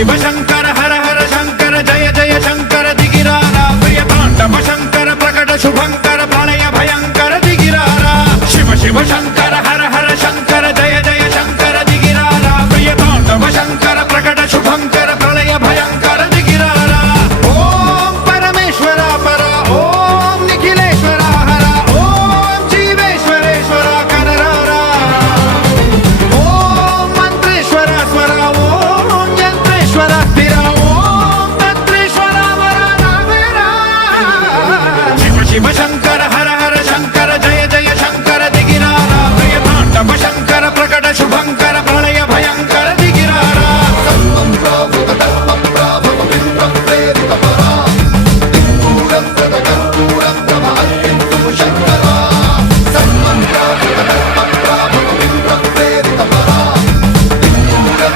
शिव शंकर हर हर शंकर जय जय शंकर दिगिरारा प्रिय तांडव शंकर प्रकट शुभंकर प्रलय भयंकर दिगिरारा शिव शिव शंकर